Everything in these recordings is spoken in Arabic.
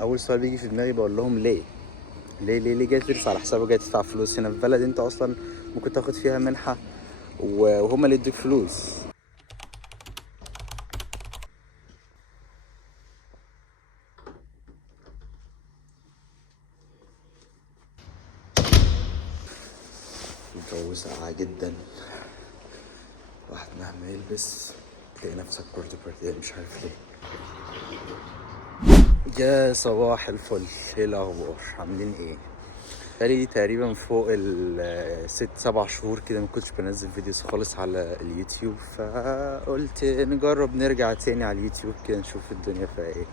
اول سؤال بيجي في دماغي بقول لهم ليه جاي تدرس على حسابه، جاي تدفع فلوس هنا في بلد انت اصلا ممكن تاخد فيها منحه وهما اللي يدوك فلوس. الجو ساقع جدا، واحد مهما يلبس تلاقي نفسك بردان مش عارف ليه. يا صباح الفل، ايه الاخبار؟ عاملين ايه؟ بقالي تقريبا فوق ال6-7 شهور كده ما كنتش بنزل فيديوز خالص على اليوتيوب، فقلت نجرب نرجع تاني على اليوتيوب كده نشوف الدنيا فيها ايه.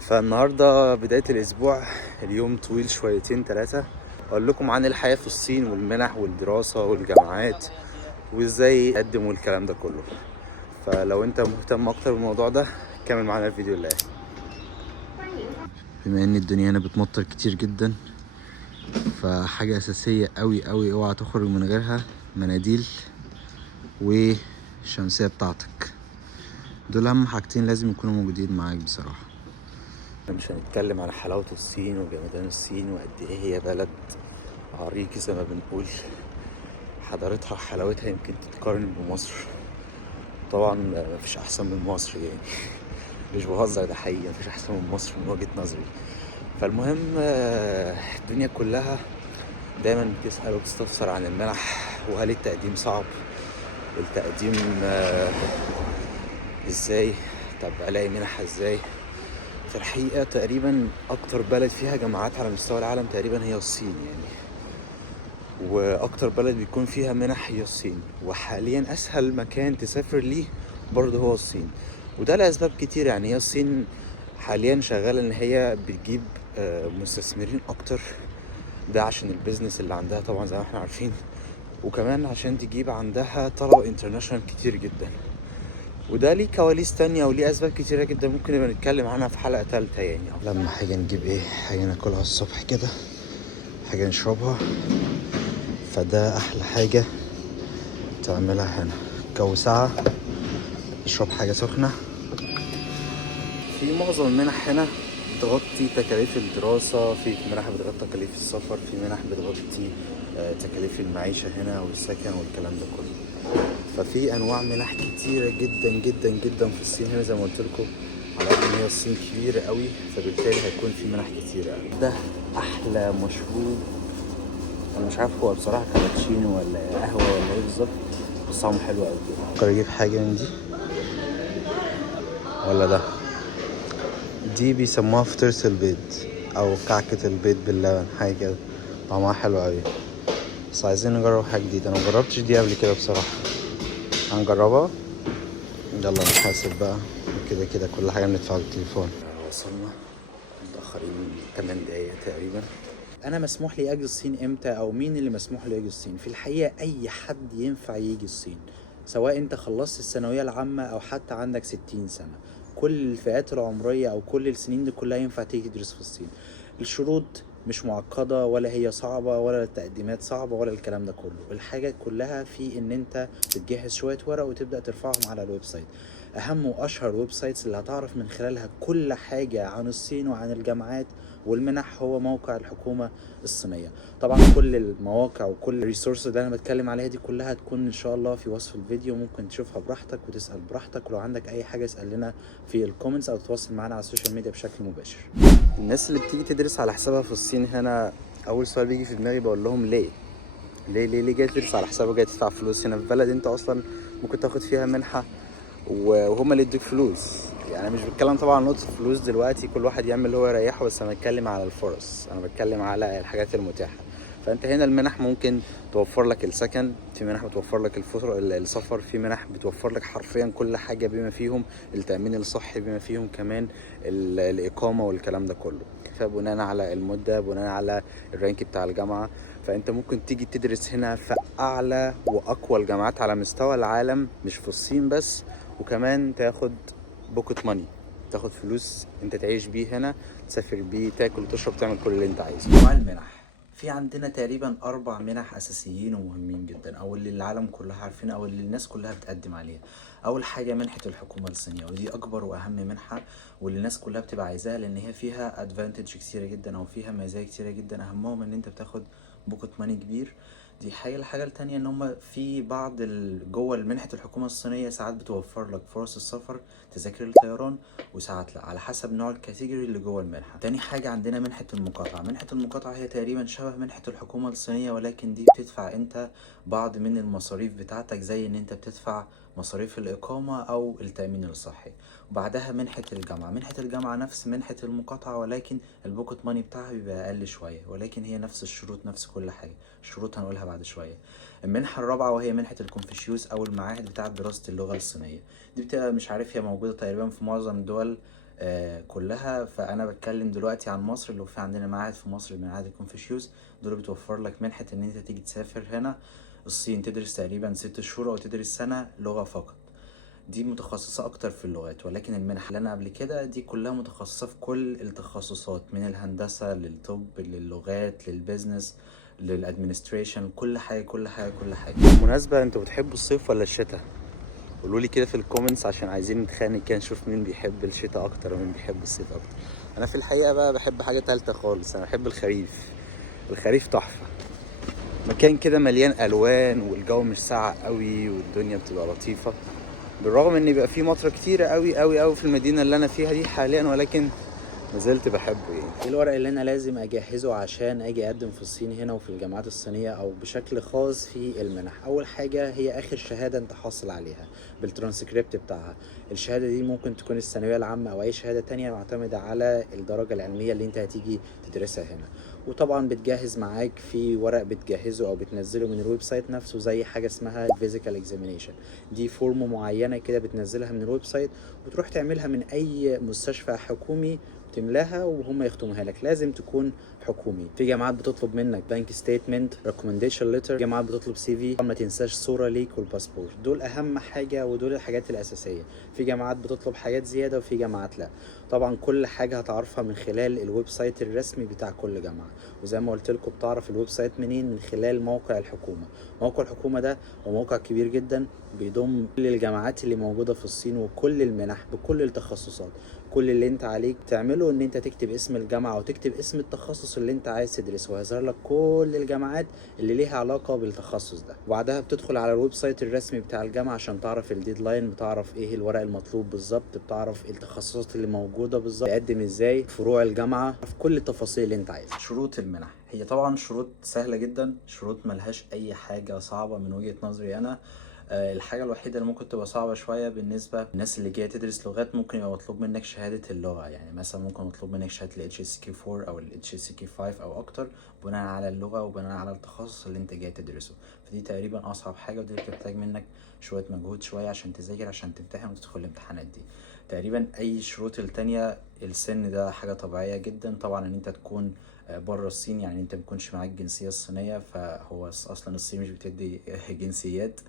فالنهارده بداية الاسبوع، اليوم طويل شويتين 3، اقول لكم عن الحياة في الصين والمنح والدراسة والجامعات وازاي اقدم والكلام ده كله. فلو انت مهتم اكتر بالموضوع ده كمل معانا الفيديو اللي جاي. بما ان الدنيا هنا بتمطر كتير جدا، فحاجة اساسية قوي اوعى تخرج من غيرها مناديل والشمسية بتاعتك. دول اهم حاجتين لازم يكونوا موجودين معاك بصراحة. مش هنتكلم على حلاوة الصين وجمدان الصين وقد ايه هي بلد عريق زي ما بنقول. حضارتها وحلاوتها يمكن تتقارن بمصر، طبعا مفيش احسن من مصر يعني. مش بهزر، ده حقيقي مفيش احسن من مصر من وجهة نظري. فالمهم الدنيا كلها دايما بتسأل وبتستفسر عن المنح، وهل التقديم صعب؟ التقديم ازاي؟ طب الاقي منحة ازاي؟ في الحقيقة تقريبا اكتر بلد فيها جامعات على مستوى العالم تقريبا هي الصين يعني، واكتر بلد بيكون فيها منح هي الصين، وحاليا اسهل مكان تسافر ليه برضه هو الصين. وده لاسباب كتير يعني. هي الصين حاليا شغالة ان هي بتجيب مستثمرين اكتر، ده عشان البيزنس اللي عندها طبعا زي ما احنا عارفين، وكمان عشان تجيب عندها طلبة انترناشونال كتير جدا. وده ليه كواليس تانية وليه اسباب كتيرة جدا ممكن نبقى نتكلم عنها في حلقة تالتة يعني. لما حاجة نجيب ايه، حاجة ناكلها الصبح كده، حاجة نشربها، فده احلى حاجة تعملها هنا. جو ساعة اشرب حاجة سخنة. في معظم المنح هنا بتغطي تكاليف الدراسة، في منح بتغطي تكاليف السفر، في منح بتغطي تكاليف المعيشة هنا والسكن والكلام ده كله. ففي انواع منح كتيرة جدا جدا جدا في الصين هنا. زي ما قلت لكم، على قد ما هي الصين كبيرة قوي فبالتالي هيكون في منح كتيرة قوي. ده احلى مشروب، انا مش عارف هو بصراحة كابتشينو ولا قهوة ولا ايه بالظبط، بس طعمه حلو قوي. افكر اجيب حاجة من دي ولا ده. دي بيسموها فطيرة البيض او كعكة البيض باللبن، حاجة كده طعمها حلو قوي. بس عايزين نجرب حاجة جديدة، انا مجربتش دي قبل كده بصراحة. هنجربها، يلا نحاسب بقى. كده كل حاجة بندفعها بالتليفون. وصلنا متأخرين 8 دقايق تقريبا. انا مسموح لي اجي الصين امتى، او مين اللي مسموح لي اجي الصين؟ في الحقيقة اي حد ينفع يجي الصين، سواء انت خلصت الثانوية العامة او حتى عندك 60 سنة. كل الفئات العمرية او كل السنين دي كلها ينفع تيجي تدرس في الصين. الشروط مش معقدة ولا هي صعبة ولا التقديمات صعبة ولا الكلام ده كله. الحاجة كلها في ان انت بتجهز شوية ورق وتبدأ ترفعهم على الويب سايت. اهم واشهر ويب سايتس اللي هتعرف من خلالها كل حاجة عن الصين وعن الجامعات والمنح هو موقع الحكومة الصينية. طبعا كل المواقع وكل الريسورس اللي انا بتكلم عليها دي كلها هتكون ان شاء الله في وصف الفيديو، ممكن تشوفها براحتك وتسأل براحتك، ولو عندك اي حاجة اسأل لنا في الكومنتس او تتواصل معنا على السوشيال ميديا بشكل مباشر. الناس اللي بتيجي تدرس على حسابها في الصين هنا، اول سؤال بيجي في دماغي بقول لهم ليه جاي تدرس على حسابه، جاي تدفع فلوس هنا في بلد انت اصلا ممكن تاخد فيها منحة وهم اللي يدوك فلوس. يعني مش بتكلم طبعا عن نقطة الفلوس دلوقتي، كل واحد يعمل اللي هو يريحه، بس انا بتكلم على الفرص، انا بتكلم على الحاجات المتاحة. فانت هنا المنح ممكن توفر لك السكن، في منح بتوفر لك السفر، في منح بتوفر لك حرفيا كل حاجة بما فيهم التأمين الصحي، بما فيهم كمان الإقامة والكلام ده كله. فبناء على المدة، بناء على الرانك بتاع الجامعة، فانت ممكن تيجي تدرس هنا في اعلى واقوى الجامعات على مستوى العالم، مش في الصين بس، وكمان تاخد بوكت ماني، تاخد فلوس انت تعيش بيه هنا، تسافر بيه، تاكل وتشرب، تعمل كل اللي انت عايزه. انواع المنح، في عندنا تقريبا 4 منح أساسيين ومهمين جدا، أو اللي العالم كلها عارفين أو اللي الناس كلها بتقدم عليها. أول حاجة منحة الحكومة الصينية، ودي أكبر وأهم منحة واللي الناس كلها بتبقى عايزاها، لأن هي فيها أدفانتج كتيرة جدا أو فيها مزايا كتيرة جدا، أهمهم إن أنت بتاخد بوكت ماني كبير. دي حاجة. الحاجة التانية ان هما في بعض جوه منحة الحكومة الصينية ساعات بتوفر لك فرص السفر، تذاكر الطيران، وساعات لا، على حسب نوع الكاتيجوري اللي جوه المنحة. تاني حاجة عندنا منحة المقاطعة. منحة المقاطعة هي تقريبا شبه منحة الحكومة الصينية، ولكن دي بتدفع انت بعض من المصاريف بتاعتك، زي ان انت بتدفع مصاريف الإقامة أو التأمين الصحي. وبعدها منحة الجامعة. منحة الجامعة نفس منحة المقاطعة، ولكن البوكت ماني بتاعها بيبقى أقل شوية، ولكن هي نفس الشروط، نفس كل حاجة. الشروط هنقولها بعد شوية. المنحة الرابعة وهي منحة الكونفوشيوس أو المعاهد بتاعة دراسة اللغة الصينية. دي بتبقى مش عارف، هي موجودة تقريبا في معظم الدول كلها. فأنا بتكلم دلوقتي عن مصر، اللي في عندنا معاهد في مصر، معاهد الكونفوشيوس. دول بتوفر لك منحة إن أنت تيجي تسافر هنا الصين، تدرس تقريبا 6 شهور أو تدرس سنة لغة فقط. دي متخصصة أكتر في اللغات، ولكن المنح اللي أنا قبل كده دي كلها متخصصة في كل التخصصات، من الهندسة للطب للغات للبيزنس للادمنستريشن، كل حاجة كل حاجة كل حاجة. بالمناسبة انتوا بتحبوا الصيف ولا الشتاء؟ قولوا لي كده في الكومنتس، عشان عايزين نتخانق كده نشوف مين بيحب الشتاء اكتر ومين بيحب الصيف اكتر. انا في الحقيقة بقى بحب حاجة تالتة خالص، انا بحب الخريف. الخريف تحفة، مكان كده مليان الوان والجو مش ساقع قوي والدنيا بتبقى لطيفة، بالرغم ان بيبقى فيه مطره كتيره قوي قوي قوي في المدينه اللي انا فيها دي حاليا، ولكن مازلت بحبه. يعني ايه الورق اللي انا لازم اجهزه عشان اجي اقدم في الصين هنا وفي الجامعات الصينيه، او بشكل خاص في المنح؟ اول حاجه هي اخر شهاده انت حاصل عليها بالترانسكريبت بتاعها. الشهاده دي ممكن تكون الثانويه العامه او اي شهاده تانية، معتمده على الدرجه العلميه اللي انت هتيجي تدرسها هنا. وطبعا بتجهز معاك في ورق بتجهزه او بتنزله من الويب سايت نفسه، زي حاجه اسمها الفيزيكال اكزامينيشن. دي فورم معينه كده بتنزلها من الويب سايت، وتروح تعملها من اي مستشفى حكومي، تملاها وهم يختموها لك. لازم تكون حكومي. في جامعات بتطلب منك بانك ستيتمنت، ريكومنديشن ليتر، جامعات بتطلب سي في، ما تنساش صوره ليك والباسبور. دول اهم حاجه ودول الحاجات الاساسيه. في جامعات بتطلب حاجات زياده وفي جامعات لا. طبعا كل حاجه هتعرفها من خلال الويب سايت الرسمي بتاع كل جامعه. وزي ما قلت لكم، بتعرف الويب سايت منين؟ من خلال موقع الحكومه. موقع الحكومه ده هو موقع كبير جدا، بيضم كل الجامعات اللي موجوده في الصين وكل المنح بكل التخصصات. كل اللي انت عليك تعمله ان انت تكتب اسم الجامعة وتكتب اسم التخصص اللي انت عايز تدرسه، وهيظهر لك كل الجامعات اللي ليها علاقة بالتخصص ده. وبعدها بتدخل على الويب سايت الرسمي بتاع الجامعة عشان تعرف الديدلاين، بتعرف ايه الورق المطلوب بالظبط، بتعرف التخصصات اللي موجودة بالظبط، تقدم ازاي، فروع الجامعة، في كل التفاصيل اللي انت عايزها. شروط المنح هي طبعا شروط سهلة جدا، شروط ملهاش اي حاجة صعبة من وجهة نظري انا. الحاجة الوحيدة اللي ممكن تبقى صعبة شوية بالنسبة للناس اللي جاية تدرس لغات، ممكن يبقى مطلوب منك شهادة اللغة. يعني مثلا ممكن مطلوب منك شهادة ال HSK4 أو ال HSK5 أو أكتر، بناء على اللغة وبناء على التخصص اللي انت جاي تدرسه. فدي تقريبا أصعب حاجة، ودي بتحتاج منك شوية مجهود شوية عشان تذاكر عشان تمتحن وتدخل الامتحانات دي. تقريبا أي الشروط التانية، السن ده حاجة طبيعية جدا طبعا، ان انت تكون بره الصين، يعني انت مكونش معاك الجنسية الصينية، فهو أصلا الصين مش بتدي جنسيات.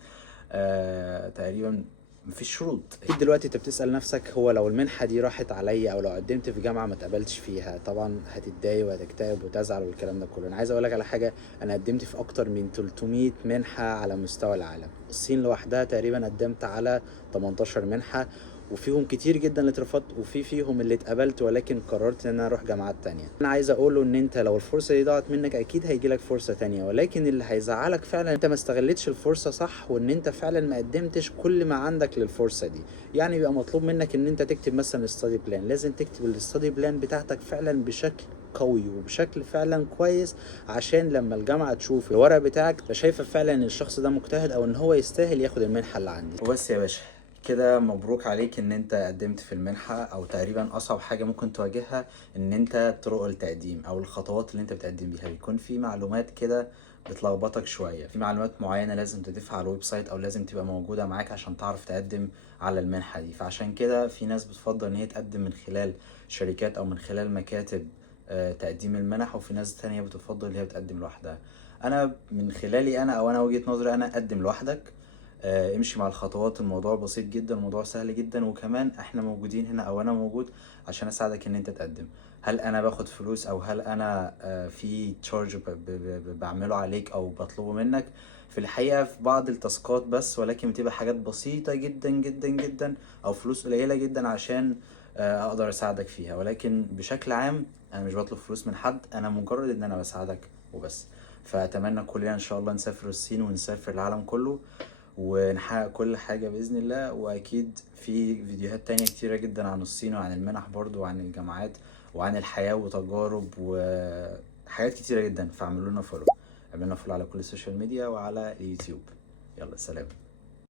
تقريبا مفيش شروط. اكيد دلوقتي انت بتسأل نفسك، هو لو المنحة دي راحت عليا او لو قدمت في جامعة ما اتقبلتش فيها، طبعا هتتضايق وهتكتئب وتزعل والكلام ده كله. انا عايز اقولك على حاجة، انا قدمت في اكتر من 300 منحة على مستوى العالم. الصين لوحدها تقريبا قدمت على 18 منحة، وفيهم كتير جدا اللي اترفضت فيهم اللي اتقبلت، ولكن قررت ان انا اروح جامعات تانية. انا عايز اقوله ان انت لو الفرصة دي ضاعت منك اكيد هيجيلك فرصة تانية، ولكن اللي هيزعلك فعلا انت ما استغلتش الفرصة صح، وان انت فعلا ما قدمتش كل ما عندك للفرصة دي. يعني بيبقى مطلوب منك ان انت تكتب مثلا الستادي بلان، لازم تكتب الستادي بلان بتاعتك فعلا بشكل قوي وبشكل فعلا كويس، عشان لما الجامعة تشوف الورق بتاعك شايفة فعلا ان الشخص ده مجتهد او ان هو يستاهل ياخد المنحة اللي عندي. وبس يا باشا، كده مبروك عليك ان انت قدمت في المنحة. او تقريبا اصعب حاجة ممكن تواجهها ان انت طرق التقديم او الخطوات اللي انت بتقدم بيها، بيكون في معلومات كده بتلخبطك شوية. في معلومات معينة لازم تضيفها على الويب سايت او لازم تبقى موجودة معاك عشان تعرف تقدم على المنحة دي. فعشان كده في ناس بتفضل ان هي تقدم من خلال شركات او من خلال مكاتب تقديم المنح، وفي ناس تانية بتفضل ان هي بتقدم لوحدها. انا من خلالي انا او انا وجهة نظري انا، قدم لوحدك، امشي مع الخطوات، الموضوع بسيط جدا، الموضوع سهل جدا، وكمان احنا موجودين هنا او انا موجود عشان اساعدك ان انت تقدم. هل انا باخد فلوس او هل انا في تشارج بعمله عليك او بطلبه منك. في الحقيقة في بعض التاسكات بس، ولكن بتبقى حاجات بسيطة جدا جدا جدا او فلوس قليلة جدا عشان اقدر اساعدك فيها. ولكن بشكل عام انا مش بطلب فلوس من حد، انا مجرد ان انا بساعدك وبس. فاتمنى كلنا ان شاء الله نسافر الصين ونسافر العالم كله ونحقق كل حاجة بإذن الله. وأكيد في فيديوهات تانية كتيرة جدا عن الصين وعن المنح برضو وعن الجامعات وعن الحياة وتجارب وحاجات كتيرة جدا. فاعملوا لنا فولو، اعملوا لنا فولو على كل السوشيال ميديا وعلى اليوتيوب. يلا سلام.